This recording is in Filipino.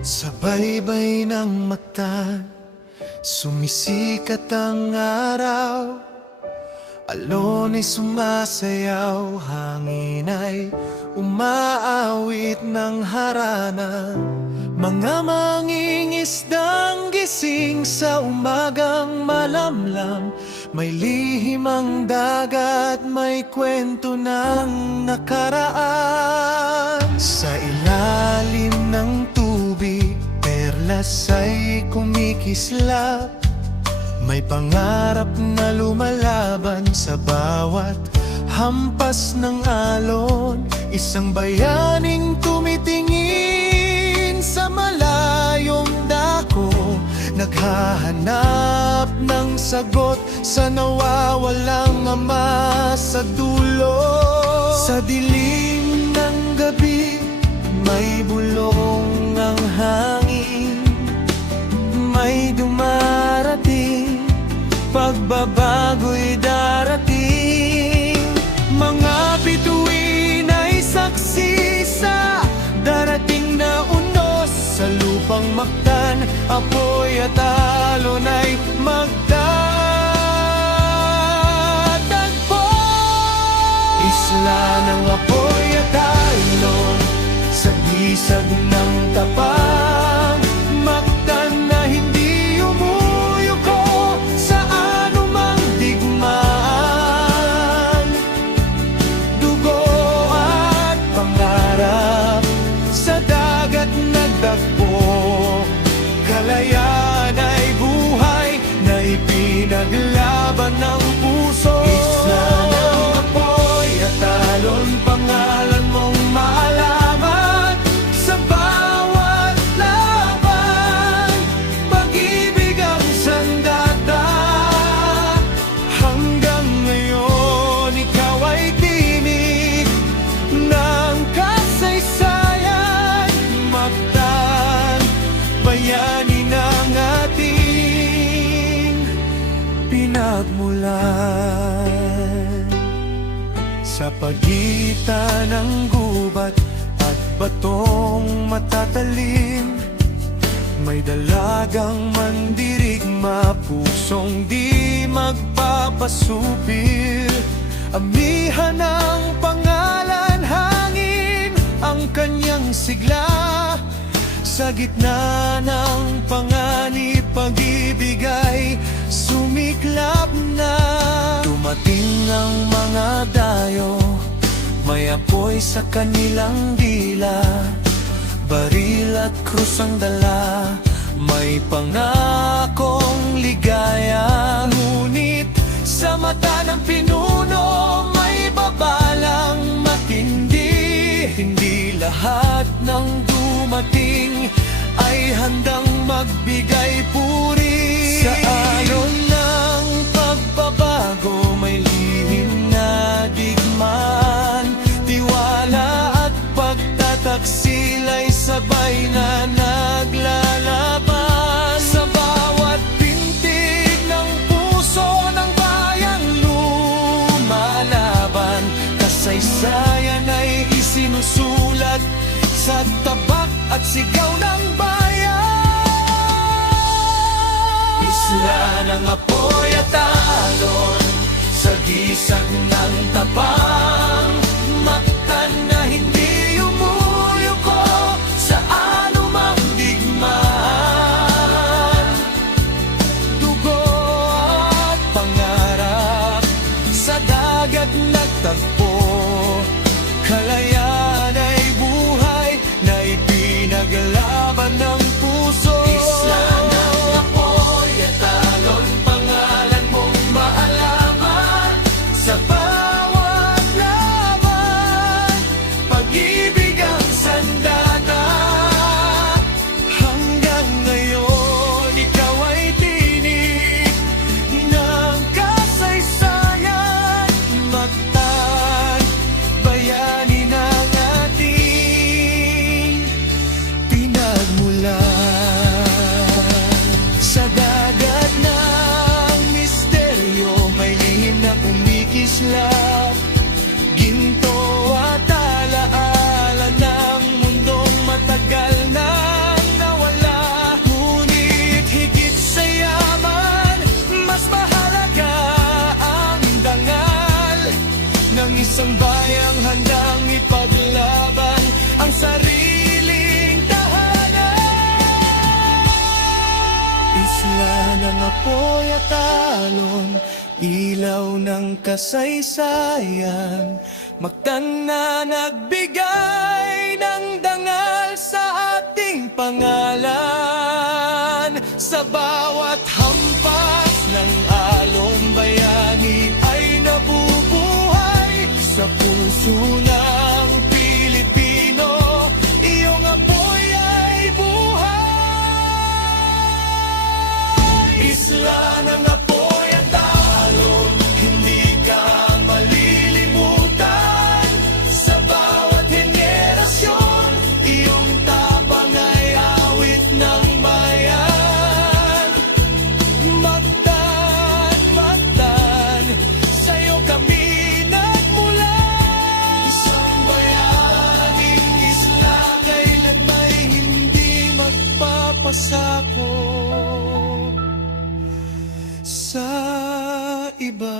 Sa baybay ng mata, sumisikat ang araw. Alon ay sumasayaw, hangin ay umaawit ng harana. Mga mangingisdang gising sa umagang malamlam. May lihim ang dagat, may kwento ng nakaraan. Sa ilalim ng tubig, perlas ay kumikislap. May pangarap na lumalaban sa bawat hampas ng alon. Isang bayaning tumitingin sa malayong dako, naghahanap ng sagot sa nawawalang ama sa dulo. Sa dilim ng gabi, may bulong ang hangin. May dumarating, pagbabago'y darating. Mga bituin ay saksi sa darating na unos. Sa lupang Mactan, apoy at alon ay magtatagpo. Isla ng apoy at alon, sa bisag ng tapang Mactan na hindi umuyuko sa anumang digmaan. Dugo at pangarap sa dagat nagdagpo. Kalayaan ay buhay na ipinaglaban ng puso. Isla ng apoy at alon, pangalan mong maalaman sa bawat laban. Pag-ibig ang sandata, hanggang ngayon ikaw ay tinig ng kasaysayan. Mactan, bayani ng ating pinagmulan. Sa pagitan ng gubat at batong matatalim, may dalagang mandirigma, pusong di magpapasupil. Amihan ng pangalan, hangin ang kanyang sigla. Sa gitna ng panganib, pag-ibig ay sumiklap na. Dumating ang mga dayo, may apoy sa kanilang dila. Baril at krus ang dala, may pangakong ligaya. Ngunit sa mata ng pinuno, may babalang matindi. Hindi lahat ng dumating ay handang magbigay puri. Sa alon ng pagbabago, may lihim na digmaan. Tiwala at pagtataksil ay sabay na naglalaban. Sa bawat pintig ng puso ng bayan lumalaban. Kasaysayan ay isinusulat sa tabak at sigaw ng bayan. Isla ng apoy at alon, sa gisag ng tapang Mactan na hindi umuyuko sa anumang digmaan. Dugo at pangarap sa dagat nagtagpo. Kalayaan ay buhay na ipinaglaban ng puso. Isla ng apoy at alon, pangalan mong maalaman sa bawat laban. apoy at alon, ilaw ng kasaysayan, Mactan na nagbigay ng dangal sa ating pangalan. Sa bawat hampas ng alon, bayani ay nabubuhay sa puso ng Pilipino. Iyong apoy ay buhay. Isla ng apoy at alon, hindi ka malilimutan. Sa bawat henerasyon, iyong tapang ay awit ng bayan. Mactan, Mactan, sa'yo kami nagmulan. Isang bayaning isla, kailan may hindi magpapasakop sa iba.